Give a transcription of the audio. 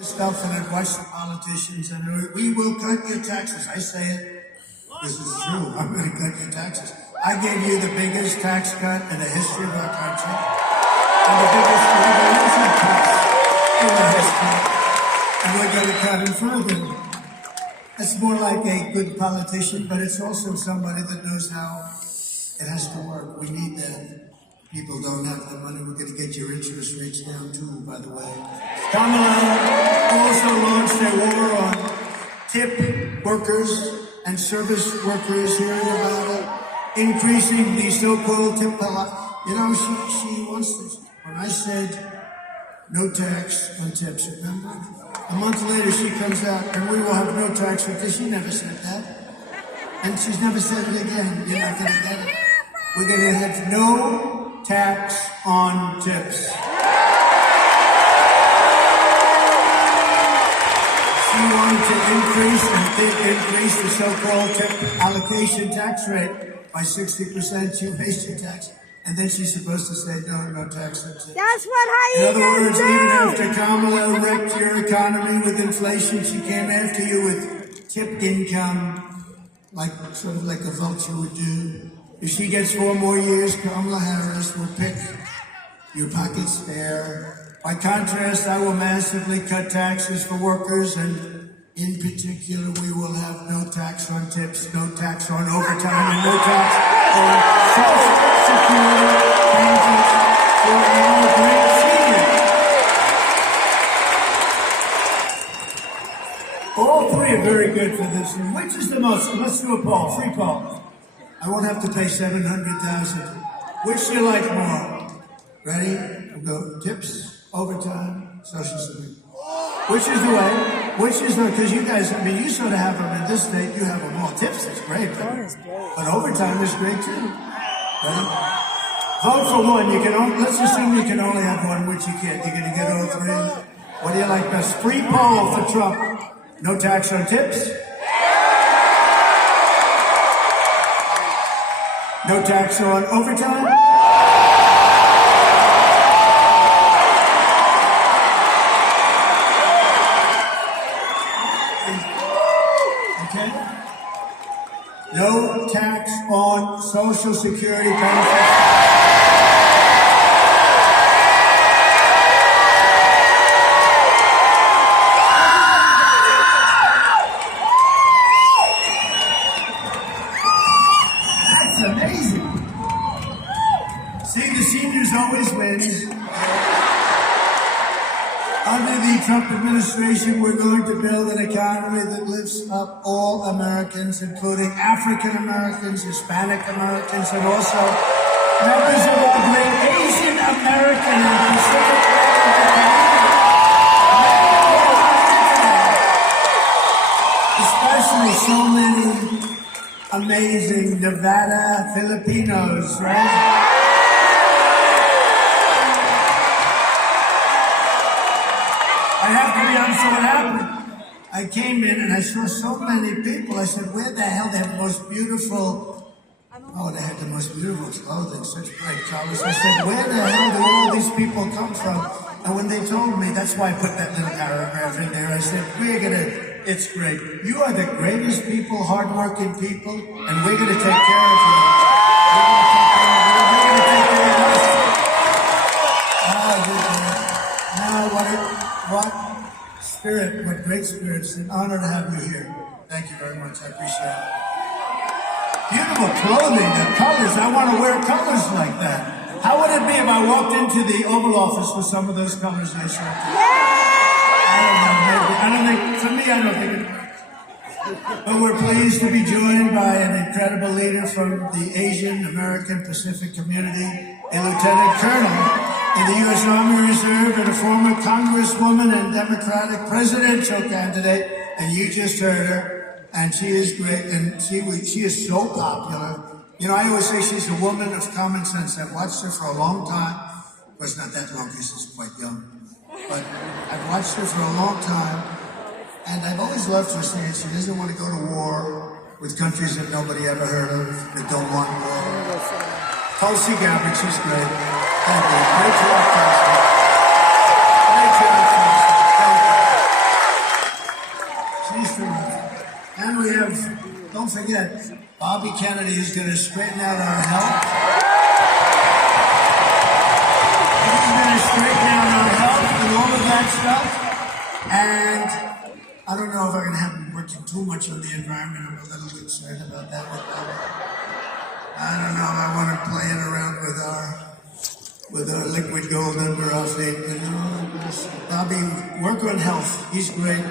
Stuff and I'd watch the politicians and we will cut your taxes. I say it. This is true. I'm going to cut your taxes. I gave you the biggest tax cut in the history of our country. And the biggest tax in the history. And we're going to cut it further. It's more like a good politician, but it's also somebody that knows how it has to work. We need that. People don't have the money. We're going to get your interest rates down too, by the way. Kamala also launched a war on tip workers and service workers here in Nevada, increasing the so-called tip. You know, she wants this. When I said no tax on tips, remember? A month later, she comes out, and we will have no tax on tips. She never said that. And she's never said it again. You're not going to get it. We're going to have no tax on tips. She wanted to increase and did increase the so-called tip allocation tax rate by 60%. She raised your tax. And then she's supposed to say, no tax on tips. That's what hyenas do! In other words, even after Kamala wrecked your economy with inflation, she came after you with tip income, sort of like a vulture would do. If she gets 4 more years, Kamala Harris will pick your pockets bare. By contrast, I will massively cut taxes for workers, and in particular, we will have no tax on tips, no tax on overtime, and no tax on Social Security benefits for our great seniors. All three are very good for this. And which is the most? Let's do a poll, free poll. I won't have to pay $700,000. Which do you like more? Ready? I'll go tips, overtime, Social Security. Which is the way? Which is the, because you guys, I mean, you sort of have them in this state, you have them all. Tips is great, but overtime is great too. Ready? Vote for one. You can. Let's assume you can only have one, which you can't. You're going to get all three. What do you like best? Free poll for Trump. No tax on tips. No tax on overtime? Okay. No tax on Social Security benefits. Always wins. Under the Trump administration, we're going to build an economy that lifts up all Americans, including African Americans, Hispanic Americans, and also members of the great Asian American and Pacific Islander community. Especially so many amazing Nevada Filipinos, right? I have to be honest with what happened. I came in and I saw so many people. I said, where the hell? They have the most beautiful, they had the most beautiful clothing, such bright colors. I said, where the hell do all these people come from? And when they told me, that's why I put that little paragraph in there. I said, it's great. You are the greatest people, hardworking people, and we're going to take care of you. We're going to take care of us. What spirit, what great spirit. It's an honor to have you here. Thank you very much. I appreciate it. Beautiful clothing, the colors. I want to wear colors like that. How would it be if I walked into the Oval Office with some of those colors I selected? I don't think it works. But we're pleased to be joined by an incredible leader from the Asian American Pacific community, a lieutenant colonel in the U.S. Army Reserve and a former congresswoman and Democratic presidential candidate. And you just heard her, and she is great, and she is so popular. You know, I always say she's a woman of common sense. I've watched her for a long time. Of course, not that long because she's quite young. But I've watched her for a long time, and I've always loved her saying she doesn't want to go to war with countries that nobody ever heard of, that don't want war. Tulsi Gabbard, she's great. Thank you. Great job, Tulsi. Great job, Tulsi. Thank you. don't forget, Bobby Kennedy is going to straighten out our health. He's going to straighten out our health and all of that stuff. And I don't know if I'm going to have him working too much on the environment. I'm a little concerned about that with Bobby. I don't know if I want to play it around with our liquid gold under our feet. You know, Bobby, work on health. He's great.